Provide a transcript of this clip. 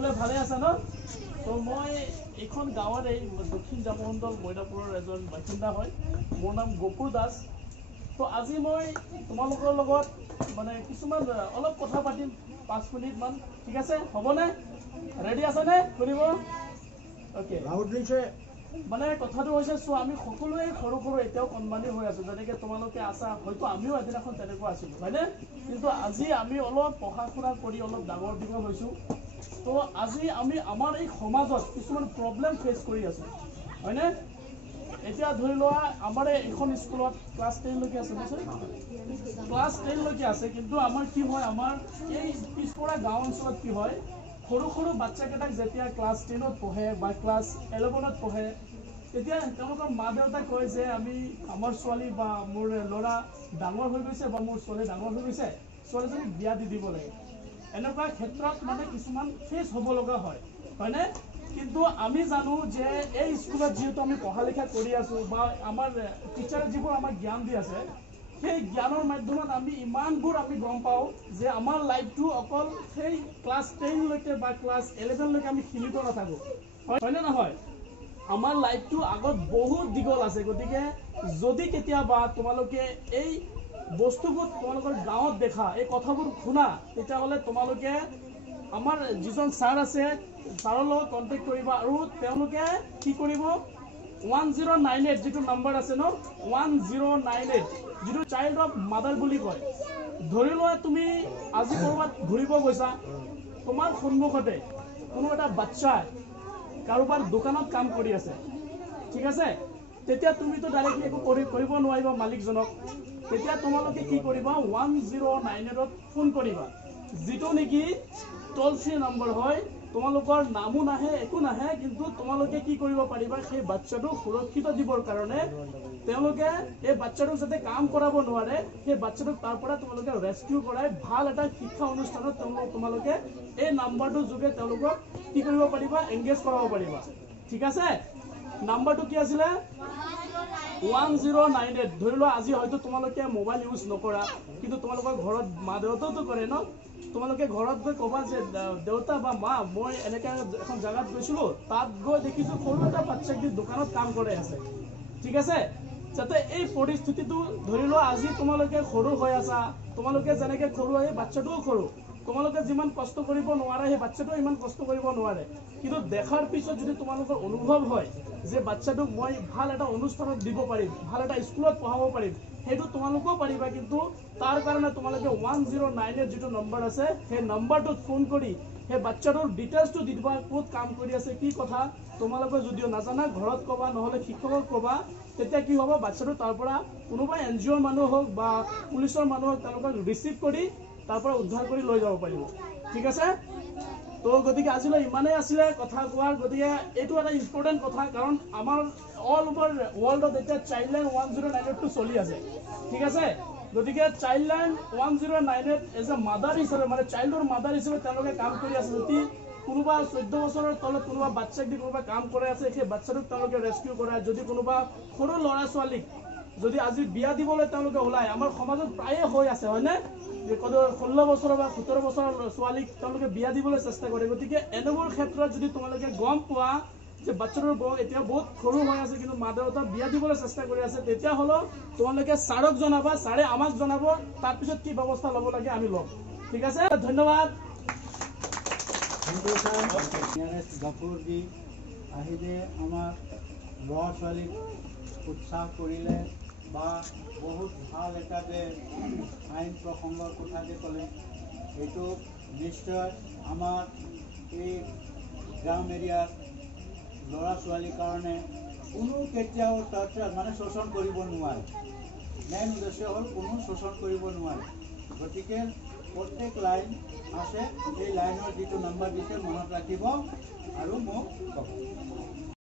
সকলোৱে ভালে আছে ন? তো মই এইখন গাঁৱৰে দক্ষিণ জামমণ্ডল মইনাপুৰৰ এজন বাসিন্দা হয়। মোৰ নাম গকুল দাস। তো আজি মই তোমালোকৰ লগত মানে কিছুমান অলপ কথা পাতিম 5 মিনিটমান, ঠিক আছে? হ'বনে? ৰেডি আছেনে শুনিব? অ'কে। মানে কথাটো হৈছে আমি সকলোৱে সৰু সৰু এতিয়াও কণমানি হৈ আছোঁ, যেনেকৈ তোমালোকে আছা, হয়তো আমিও এদিনাখন তেনেকুৱা আছিলোঁ, হয়নে? কিন্তু আজি আমি অলপ পঢ়া শুনা কৰি অলপ ডাঙৰ দীঘল হৈছোঁ। তো আজি আমি আমাৰ এই সমাজত কিছুমান প্ৰব্লেম ফেচ কৰি আছোঁ, হয়নে? এতিয়া ধৰি লোৱা আমাৰ এইখন স্কুলত ক্লাছ 10লৈকে আছে নহয়, ক্লাছ 10লৈকে আছে। কিন্তু আমাৰ কি হয়, আমাৰ এই পিছপৰা গাঁও অঞ্চলত কি হয়, সৰু সৰু বাচ্চাকেইটাক যেতিয়া ক্লাছ 10ত পঢ়ে বা ক্লাছ 11ত পঢ়ে, তেতিয়া তেওঁলোকৰ মা দেউতাক কয় যে আমাৰ ছোৱালী বা মোৰ ল'ৰা ডাঙৰ হৈ গৈছে বা মোৰ ছোৱালী ডাঙৰ হৈ গৈছে, ছোৱালীজনীক বিয়া দি দিব লাগে। এনেকুৱা ক্ষেত্ৰত মানে কিছুমান ফেচ হ'ব লগা হয়, হয়নে? কিন্তু আমি জানো যে এই স্কুলত যিহেতু আমি পঢ়া লিখা কৰি আছোঁ বা আমাৰ টিচাৰে যিবোৰ আমাক জ্ঞান দি আছে, সেই জ্ঞানৰ মাধ্যমত আমি ইমানবোৰ আমি গম পাওঁ যে আমাৰ লাইফটো অকল সেই ক্লাছ 10লৈকে বা ক্লাছ 11লৈকে আমি সীমিত নাথাকোঁ, হয়নে নহয়? আমাৰ লাইফটো আগত বহুত দীঘল আছে। গতিকে যদি কেতিয়াবা তোমালোকে এই বস্তুবোৰ তোমালোকৰ গাঁৱত দেখা, এই কথাবোৰ শুনা, তেতিয়াহ'লে তোমালোকে আমাৰ যিজন ছাৰ আছে, ছাৰৰ লগত কণ্টেক্ট কৰিবা আৰু তেওঁলোকে কি কৰিব, 1098 যিটো নাম্বাৰ আছে ন, 1098 যিটো চাইল্ড অফ মাদাৰ বুলি কয়। ধৰি লোৱা তুমি আজি ক'ৰবাত ঘূৰিব গৈছা, তোমাৰ সন্মুখতে কোনো এটা বাচ্চাই কাৰোবাৰ দোকানত কাম কৰি আছে, ঠিক আছে? তেতিয়া তুমিতো ডাইৰেক্টলি একো কৰিব নোৱাৰিবা মালিকজনক। তেতিয়া তোমালোকে কি কৰিবা, 1098ত ফোন কৰিবা, যিটো নেকি টোল ফ্ৰী নম্বৰ হয়। তোমালোকৰ নামো নাহে, একো নাহে, কিন্তু তোমালোকে কি কৰিব পাৰিবা, সেই বাচ্চাটোক সুৰক্ষিত দিবৰ কাৰণে তেওঁলোকে এই বাচ্চাটোক যাতে কাম কৰাব নোৱাৰে, সেই বাচ্চাটোক তাৰ পৰা তোমালোকে ৰেস্কিউ কৰাই ভাল এটা শিক্ষা অনুষ্ঠানত তোমালোকে এই নাম্বাৰটোৰ যোগে তেওঁলোকক কি কৰিব পাৰিবা, এংগেজ কৰাব পাৰিবা, ঠিক আছে? নাম্বাৰটো কি আছিলে, 1098। ধৰি লোৱা আজি হয়তো তোমালোকে মোবাইল ইউজ নকৰা, কিন্তু তোমালোকৰ ঘৰত মা দেউতাওতো কৰে ন। তোমালোকে ঘৰত গৈ ক'বা যে দেউতা বা মা, মই এনেকৈ এখন জেগাত গৈছিলোঁ, তাত গৈ দেখিছোঁ সৰু এটা বাচ্চাক দি দোকানত কাম কৰি আছে, ঠিক আছে? যাতে এই পৰিস্থিতিটো, ধৰি লোৱা আজি তোমালোকে সৰু হৈ আছা, তোমালোকে যেনেকৈ সৰু হয়, বাচ্চাটোও সৰু, তোমালোকে যিমান কষ্ট কৰিব নোৱাৰে, সেই বাচ্চাটোও ইমান কষ্ট কৰিব নোৱাৰে। কিন্তু দেখাৰ পিছত যদি তোমালোকৰ অনুভৱ হয় যে বাচ্চাটোক মই ভাল এটা অনুষ্ঠানত দিব পাৰিম, ভাল এটা স্কুলত পঢ়াব পাৰিম, সেইটো তোমালোকেও পাৰিবা। কিন্তু তাৰ কাৰণে তোমালোকে 1098 যিটো নম্বৰ আছে, সেই নম্বৰটোত ফোন কৰি সেই বাচ্চাটোৰ ডিটেইলছটো দি দিবা, ক'ত কাম কৰি আছে, কি কথা। তোমালোকে যদিও নাজানা ঘৰত ক'বা, নহ'লে শিক্ষকক ক'বা। তেতিয়া কি হ'ব, বাচ্চাটো তাৰ পৰা কোনোবা NGOৰ মানুহ হওক বা পুলিচৰ মানুহ হওক, তেওঁলোকক ৰিচিভ কৰি তাৰ পৰা উদ্ধাৰ কৰি লৈ যাব পাৰিব, ঠিক আছে? তো গতিকে আজিলৈ ইমানেই আছিলে কথা কোৱাৰ। গতিকে এইটো এটা ইম্পৰ্টেণ্ট কথা, কাৰণ আমাৰ অল অভাৰ ৱৰ্ল্ডত এতিয়া চাইল্ড লাইন 1098টো চলি আছে, ঠিক আছে? গতিকে child line 1098 as a mother হিচাপে, মানে চাইল্ডৰ মাদাৰ হিচাপে তেওঁলোকে কাম কৰি আছে। যদি কোনোবা 14 বছৰৰ তলত কোনোবা বাচ্চাক দি কোনোবা কাম কৰি আছে, সেই বাচ্চাটোক তেওঁলোকে ৰেস্কিউ কৰায়। যদি কোনোবা সৰু ল'ৰা ছোৱালীক যদি আজি বিয়া দিবলৈ তেওঁলোকে ওলায়, আমাৰ সমাজত প্ৰায়ে হৈ আছে, হয়নে? 16 বছৰৰ বা 17 বছৰৰ ছোৱালীক তেওঁলোকে বিয়া দিবলৈ চেষ্টা কৰে। গতিকে এনেবোৰ ক্ষেত্ৰত যদি তোমালোকে গম পোৱা যে বাচ্চাটোৰ এতিয়া বহুত সৰু হৈ আছে, কিন্তু মা দেউতা বিয়া দিবলৈ চেষ্টা কৰি আছে, তেতিয়াহ'লেও তোমালোকে ছাৰক জনাবা, ছাৰে আমাক জনাব, তাৰপিছত কি ব্যৱস্থা ল'ব লাগে আমি ল'ম, ঠিক আছে? ধন্যবাদ। গফুৰজী আহিলে আমাৰ ল'ৰা ছোৱালীক উৎসাহ কৰিলে বা বহুত ভাল এটা যে আইন প্ৰসংগৰ কথা যে ক'লে, এইটো নিশ্চয় আমাৰ এই গ্ৰাম এৰিয়াৰ ল'ৰা ছোৱালীৰ কাৰণে কোনো কেতিয়াও টৰ্চাৰ মানে শোষণ কৰিব নোৱাৰে। মেইন উদ্দেশ্য হ'ল কোনো শোষণ কৰিব নোৱাৰে। গতিকে প্ৰত্যেক লাইন আছে, এই লাইনৰ যিটো নম্বৰ দিছে মনত ৰাখিব আৰু মোক ক'ব।